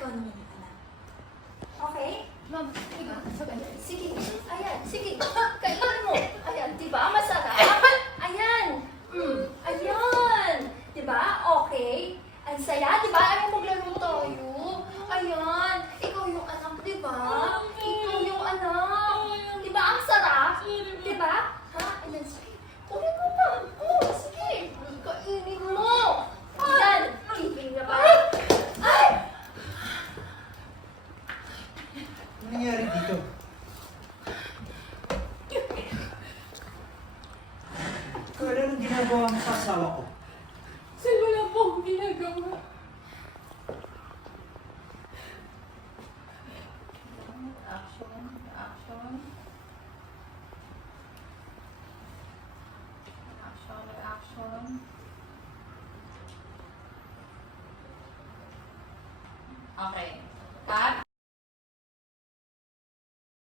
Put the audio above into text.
ikaw naman yung anak. Okay? Ma'am, ikaw. Sige. Ayan. Sige. Kainin mo. Ayan. Diba? Masarap. Ayan. Ayan. Diba? Okay. Ang saya. Diba? Ayaw maglaro tayo. Ayan. Ikaw yung anak. Diba? Ikaw yung anak. Diba? Ang sarap. Diba? Ha? Ayan. Sige. Kunin mo pa. Oo. Sige. Kainin mo. Ayan. Keeping na ba? Ay! Ano nangyari dito? Kaya anong ginagawa mo sa asawa ko? Sir, wala po akong ginagawa. Action, action. Action, action. Okay. Cut.